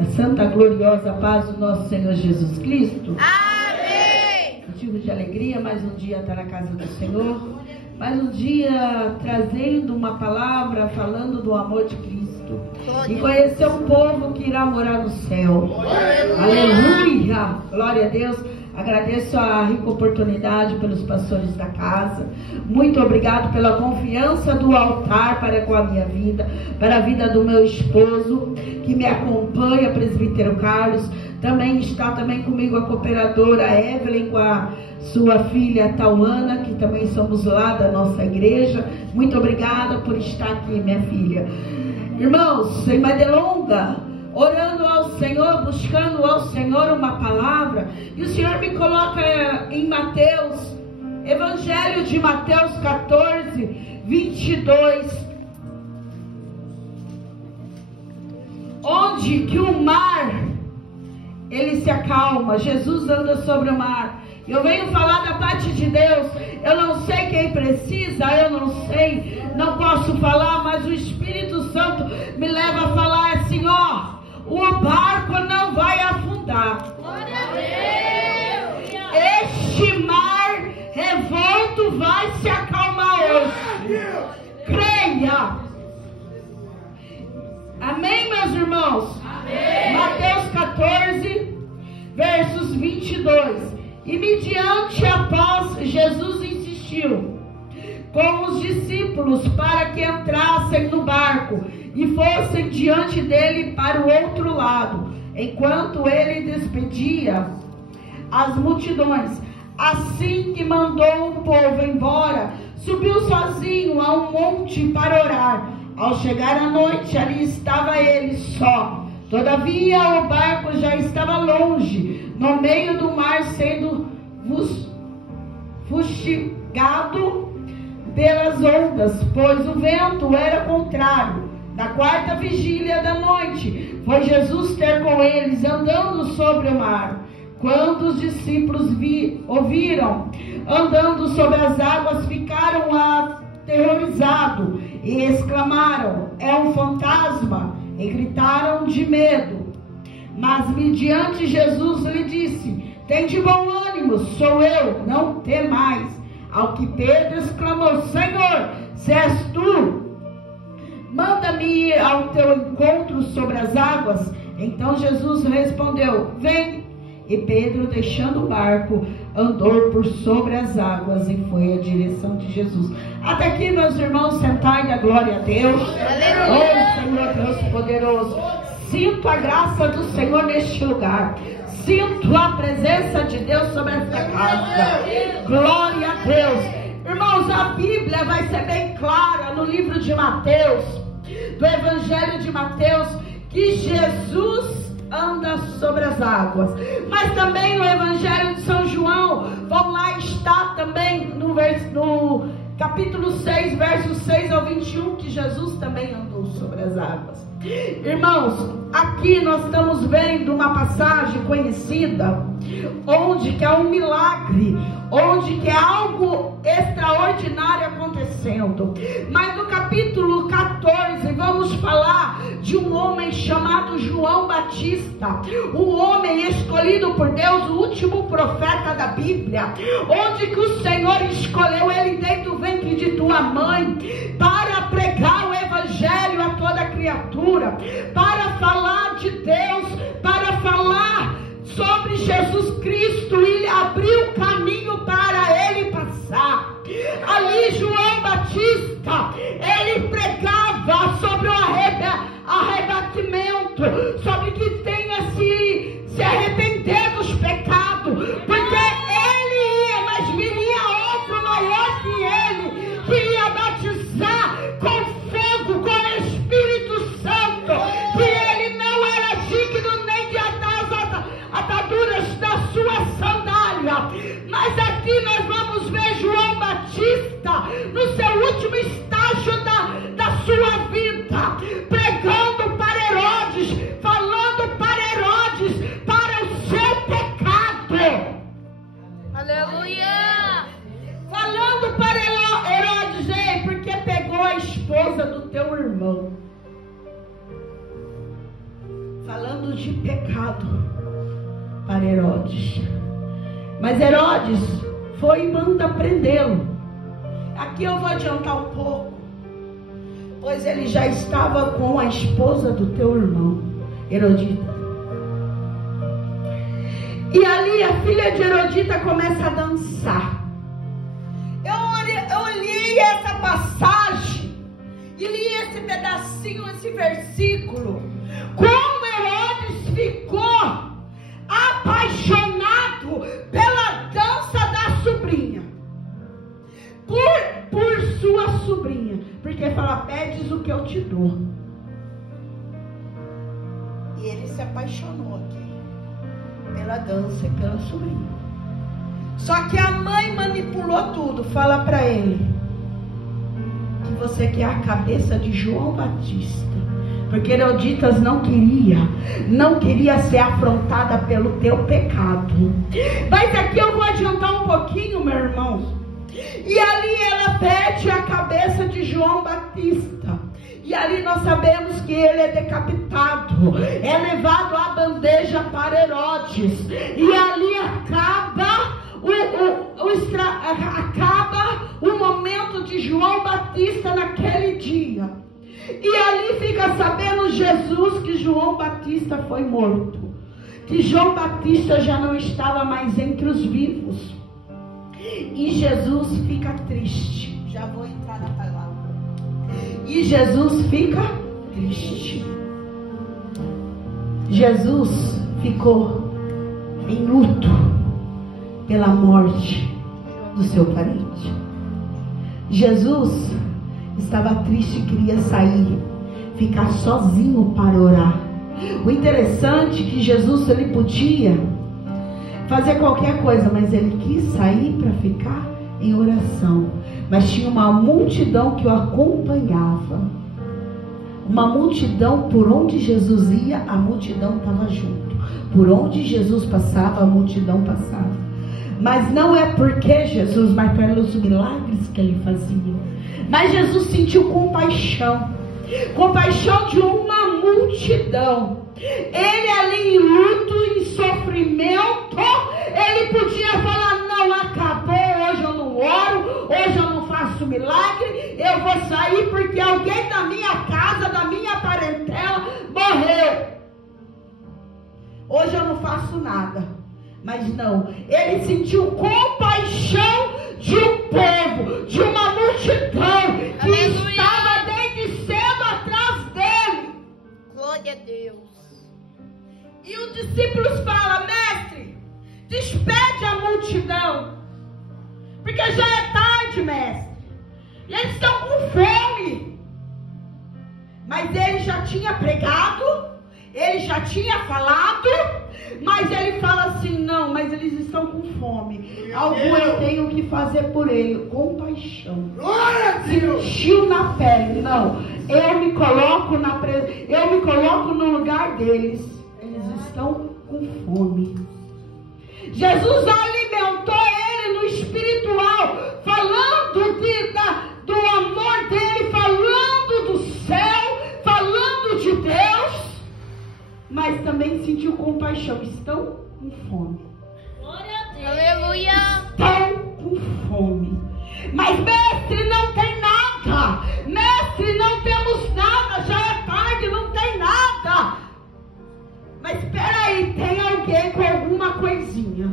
A santa, gloriosa paz do nosso Senhor Jesus Cristo. Amém! Motivo de alegria, mais um dia estar na casa do Senhor. Mais um dia trazendo uma palavra, falando do amor de Cristo. E conhecer um povo que irá morar no céu. Aleluia! Glória a Deus. Agradeço a rica oportunidade pelos pastores da casa. Muito obrigado pela confiança do altar para com a minha vida, para a vida do meu esposo, que me acompanha, presbítero Carlos. Também está comigo a cooperadora Evelyn, com a sua filha Tauana, que também somos lá da nossa igreja. Muito obrigada por estar aqui, minha filha. Irmãos, sem mais delonga, orando ao Senhor, buscando ao Senhor uma palavra, e o Senhor me coloca em Mateus, Evangelho de Mateus 14, 22, onde que o mar, ele se acalma. Jesus anda sobre o mar. Eu venho falar da parte de Deus. Eu não sei quem precisa, eu não sei, não posso falar, mas o Espírito Santo me leva a falar assim, ó, o barco não vai afundar. Glória a Deus! Este mar revolto vai se acalmar hoje. Creia. Amém, meus irmãos? Amém. Mateus 14, versos 22. E mediante após, Jesus insistiu com os discípulos para que entrassem no barco e fossem diante dele para o outro lado, enquanto ele despedia as multidões. Assim que mandou o povo embora, subiu sozinho a um monte para orar. Ao chegar à noite, ali estava ele só. Todavia o barco já estava longe, no meio do mar, sendo fustigado pelas ondas, pois o vento era contrário. Na quarta vigília da noite, foi Jesus ter com eles, andando sobre o mar. Quando os discípulos ouviram andando sobre as águas, ficaram aterrorizados e exclamaram: é um fantasma! E gritaram de medo. Mas mediante Jesus lhe disse: tende bom ânimo, sou eu, não temais. Ao que Pedro exclamou: Senhor, se és tu, manda-me ir ao teu encontro sobre as águas. Então Jesus respondeu: vem. E Pedro, deixando o barco, andou por sobre as águas e foi à direção de Jesus. Até aqui, meus irmãos, sentai e dá glória a Deus. Oh, Senhor Deus poderoso, sinto a graça do Senhor neste lugar. Sinto a presença de Deus sobre esta casa. Glória a Deus. Irmãos, a Bíblia vai ser bem clara no livro de Mateus, do Evangelho de Mateus, que Jesus anda sobre as águas. Mas também no Evangelho de São João, vamos lá, está também no capítulo 6, versos 6 ao 21, que Jesus também andou sobre as águas. Irmãos, aqui nós estamos vendo uma passagem conhecida, onde que é um milagre, onde que é algo extraordinário acontecendo. Mas no capítulo 14 vamos falar de um homem chamado João Batista, um homem escolhido por Deus, o último profeta da Bíblia, onde que o Senhor escolheu ele desde o ventre de tua mãe para pregar o Evangelho a toda criatura, para falar de Deus, para falar sobre Jesus Cristo, e abriu caminho para ele passar. Ali João Batista, ele pregava sobre o arrebatamento, sobre que tenha se arrepender dos pecados, porque ele ia, mas viria outro maior que ele, que ia batizar com fogo, com Espírito Santo, que ele não era digno nem de atar as ataduras da sua sandália. Mas aqui nós vamos ver João Batista no seu último estágio da sua vida, pregando para Herodes, falando de pecado para Herodes. Mas Herodes foi e manda prendê-lo. Aqui eu vou adiantar um pouco, pois ele já estava com a esposa do teu irmão, Herodita. E ali a filha de Herodita começa a dançar. Eu li essa passagem e li esse pedacinho, esse versículo. Como Herodes ficou apaixonado pela dança da sobrinha. Por sua sobrinha. Porque fala, pedes o que eu te dou. E ele se apaixonou aqui pela dança e pela sobrinha. Só que a mãe manipulou tudo. Fala para ele que você quer a cabeça de João Batista. Porque Herodias não queria ser afrontada pelo teu pecado. Mas aqui eu vou adiantar um pouquinho, meu irmão. E ali ela pede a cabeça de João Batista. E ali nós sabemos que ele é decapitado, é levado à bandeja para Herodes. E ali acaba o momento de João Batista naquele dia. E ali fica sabendo Jesus que João Batista foi morto. Que João Batista já não estava mais entre os vivos. E Jesus fica triste. Já vou entrar na palavra. E Jesus fica triste. Jesus ficou em luto pela morte do seu parente. Jesus estava triste e queria sair, ficar sozinho para orar. O interessante é que Jesus, ele podia fazer qualquer coisa, mas ele quis sair para ficar em oração. Mas tinha uma multidão que o acompanhava. Uma multidão, por onde Jesus ia, a multidão estava junto. Por onde Jesus passava, a multidão passava. Mas não é porque Jesus, mas pelos milagres que ele fazia. Mas Jesus sentiu compaixão. Compaixão de uma multidão. Ele ali em luto, em sofrimento, ele podia falar, não, acabou, hoje eu não oro, hoje eu não faço milagre, eu vou sair porque alguém da minha casa, da minha parentela, morreu. Hoje eu não faço nada. Mas não, ele sentiu compaixão de um povo, de uma multidão que Aleluia. estava desde cedo atrás dele. Glória a Deus. E os discípulos falam, mestre, despede a multidão, porque já é tarde, mestre. E eles estão com fome. Mas ele já tinha pregado, ele já tinha falado, mas ele fala assim, não, mas eles estão com fome. Algo eu tenho que fazer por ele, compaixão. Sentiu na pele, não, eu me coloco no lugar deles. Eles estão com fome. Jesus alimentou ele no espiritual, falando do amor dele, falando do céu, falando de Deus. Mas também sentiu compaixão. Estão com fome. Glória a Deus. Aleluia. Estão com fome. Mas mestre, não tem nada. Mestre, não temos nada. Já é tarde, não tem nada. Mas espera aí, tem alguém com alguma coisinha.